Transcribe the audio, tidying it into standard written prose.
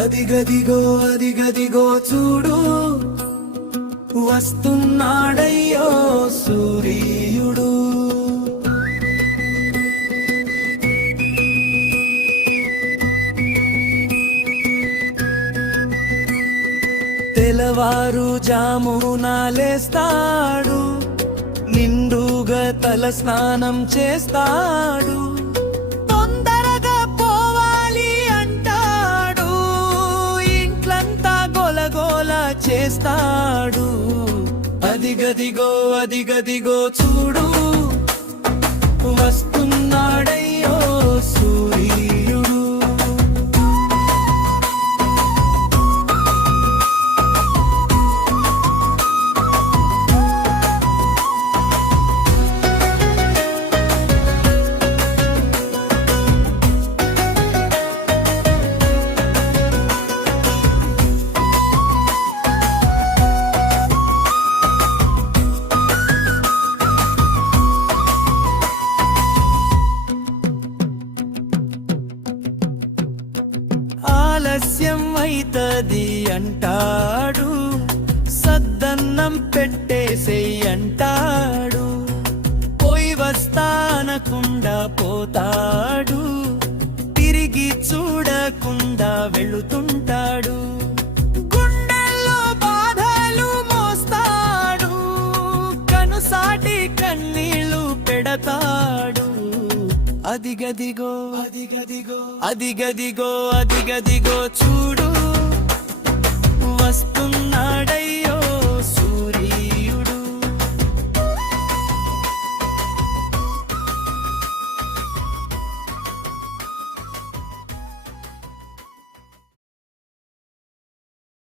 అదిగదిగో అదిగదిగో చూడు వస్తున్నాడయ్యో సూర్యుడు. తెల్లవారు జామున లేస్తాడు, నిండుగా తల స్నానం చేస్తాడు. తొందరగా పోవాలి అంటాడు, ఇంట్లంతా గోలగోల చేస్తాడు. అదిగదిగో అదిగదిగో చూడు వస్తున్నాడయ్యో సూర్యుడు. ఆలస్యం అయితది అంటాడు, సద్దన్నం పెట్టేసేయ్ అంటాడు. పోయి వస్తానకుండా పోతాడు, తిరిగి చూడకుండా వెళుతుంటాడు. గుండెల్లో బాధలు మోస్తాడు, కనుసాటి కన్నీళ్లు పెడతాడు. అదిగదిగో అదిగదిగో అదిగదిగో అదిగదిగో చూడు వస్తున్నాడయ్యో